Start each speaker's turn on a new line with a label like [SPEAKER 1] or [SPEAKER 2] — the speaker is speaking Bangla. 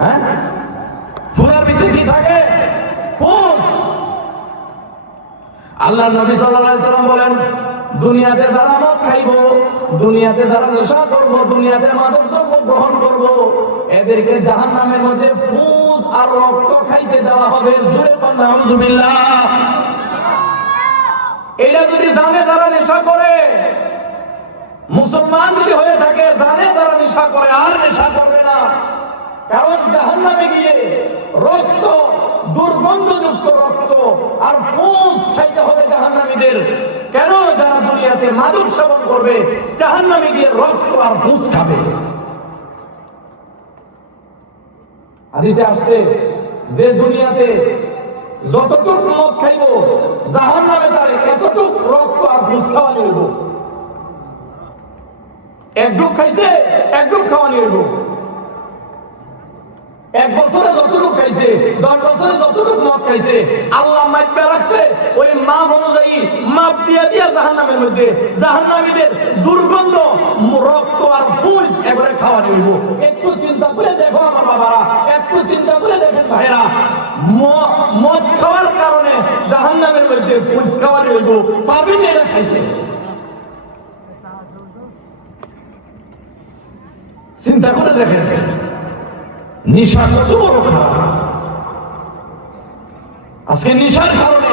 [SPEAKER 1] হ্যাঁ? ফুলের ভিতরে কি থাকে? আল্লাহ নবী সাল্লাল্লাহু বলেন, দুনিয়াতে যারা মদ দুনিয়াতে যারা নেশা করব, দুনিয়াতে মাদক দ্রব্য গ্রহণ করব, এদেরকে জাহান্নামের মধ্যে ফুস আর রক্ত খাইতে দেওয়া হবে। নাউজুবিল্লাহ। এটা যদি জানে যারা নেশা করে, মুসলমান যদি হয়ে থাকে জানে যারা নেশা করে আর নেশা করবে না কারণ জাহান্নামে গিয়ে রক্ত, দুর্গন্ধযুক্ত রক্ত আর ফুস খাইতে হবে জাহান্নামীদের। কেন যারা দুনিয়াতে মাদক সেবন করবে, জাহান্নামে গিয়ে রক্ত আর ফুস খাবে? আসছে, যে দুনিয়াতে যতটুক মদ খাইব, জাহান্নামে তার এতটুক রক্ত আর ফুস খাওয়া নিব এক খাইছে, এক ডুব খাওয়া নিয়ে এক বছরে যতটুকু খাইছে, দশ বছরে যতটুকু মদ খাইছে, আল্লাহ মাপবে রাখছে। ওই মাপ অনুযায়ী মাপ দিয়া দিয়া জাহান্নামের মধ্যে, জাহান্নামীদের দুর্গন্ধ, রক্ত আর ফুস এবারে খাওয়া নিব একটু চিন্তা করে দেখো আমার বাবারা, একটু চিন্তা করে দেখেন ভাইরা মদ খাওয়ার কারণে জাহান্নামের মধ্যে ফুস খাওয়া নিব পারবেন খাইতে। চিন্তা করে দেখেন। নিশা কত বড় খারাপ? আজকে নিশার কারণে